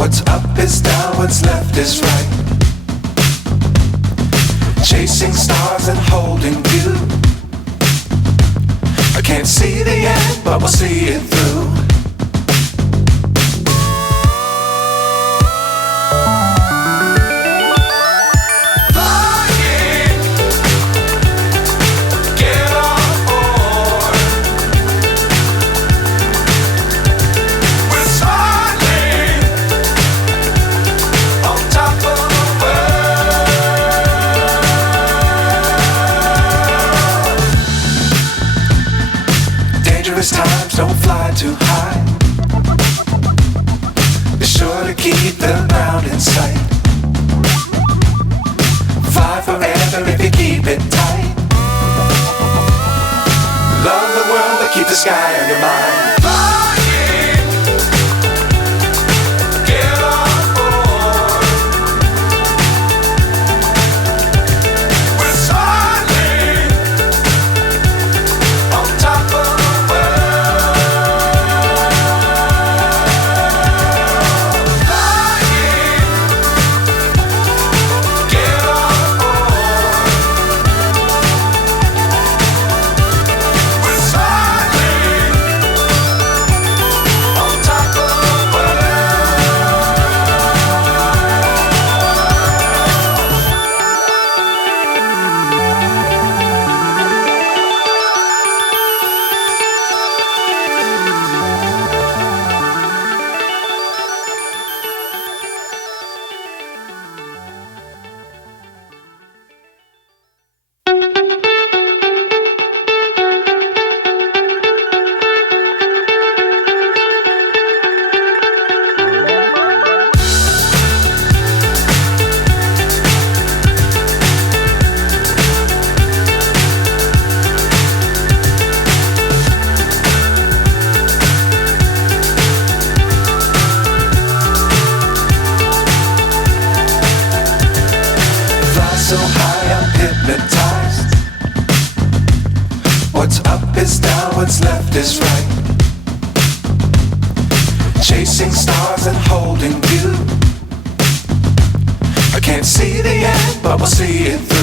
What's up is down, what's left is right. Chasing stars and holding you. I can't see the end, but we'll see it through. Times don't fly too high. Be sure to keep the ground in sight. Fly forever if you keep it tight. Love the world but keep the sky on your mind. So high I'm hypnotized. What's up is down, what's left is right. Chasing stars and holding you. I can't see the end, but we'll see it through.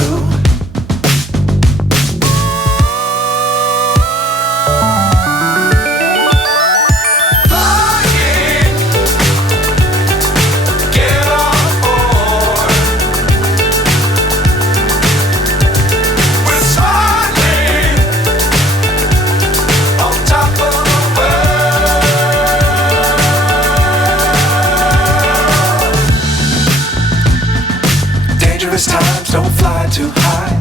Times don't fly too high.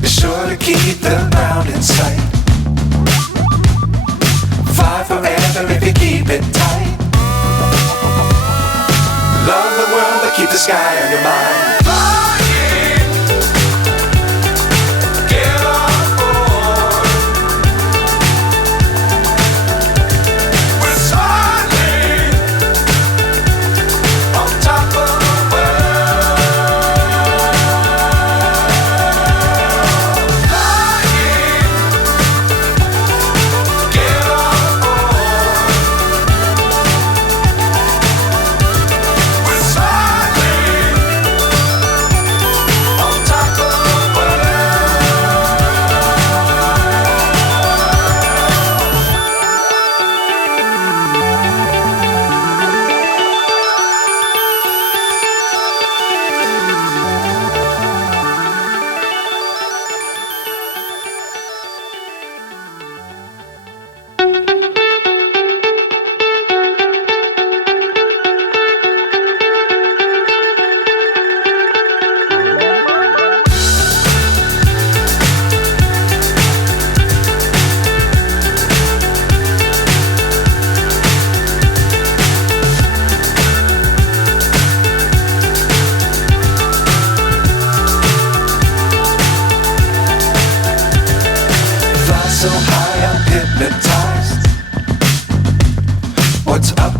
Be sure to keep the ground in sight. Fly forever if you keep it tight. Love the world but keep the sky on your mind. So high I'm hypnotized. What's up